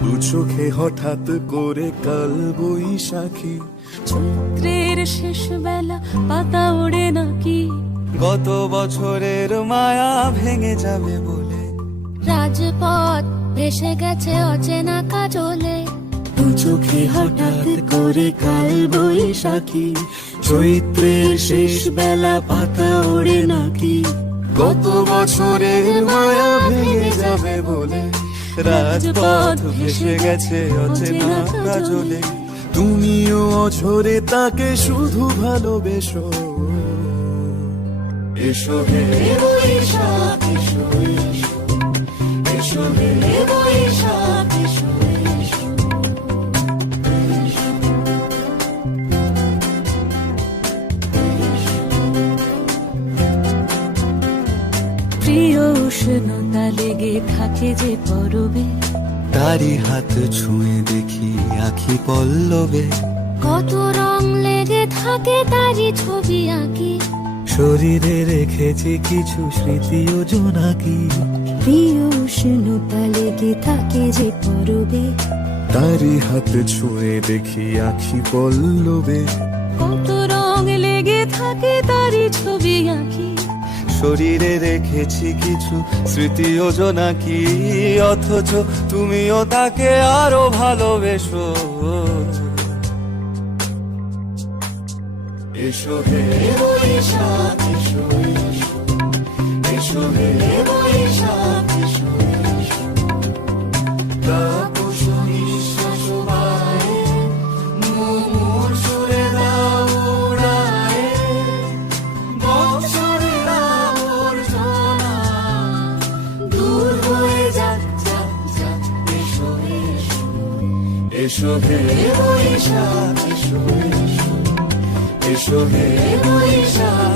দু চোখে হঠাৎ করে কাল বৈশাখী, চৈত্রের শেষ বেলা পাতা ওড়ে নাকি, গত বছরের মায়া ভেঙে যাবে বলে, রাজপথ ভেসে গেছে অচেনা কাজলে, দু চোখে হঠাৎ করে কাল বৈশাখী, চৈত্রের শেষ বেলা পাতা ওড়ে নাকি, গত বছরের মায়া ভেঙে যাবে বলে, রাজপথ ভেসে গেছে অচেনা কাজলে। তুমিও অঝরে তাকে শুধু ভালোবেসো। এসো হে বৈশাখ এসো, এসো, এসো হে বৈশাখ এসো, এসো, প্রিয় উষ্ণতা লেগে থাকে যে পরবে, তারি হাত ছুঁয়ে দেখি আখি পল্লবে, কত রং লেগে থাকে তারই ছবি আঁকি, শরীরে রেখেছি কিছু স্মৃতি ও জোনাকি, প্রিয় উষ্ণতা লেগে থাকে যে পরবে, তারি হাত ছুঁয়ে দেখি আখি পল্লবে, কত রং লেগে থাকে তারই ছবি আঁকি, শরীরে রেখেছি কিছু স্মৃতি ও জোনাকি, অথচ তুমিও তাকে আরো ভালোবেসো। এসো হে বৈশাখ এসো, এসো, এসো হে বৈশাখ এসো, এসো, তাপস নিঃশ্বাস বায়ে, মুমুর সুরে দাও উড়ায়ে, বৎসরের আবর্জনা দূর হয়ে যাক, যাক, যাক, এসো, এসো, এসো হে বৈশাখ এসো, এসো, এসো হে বৈশাখ।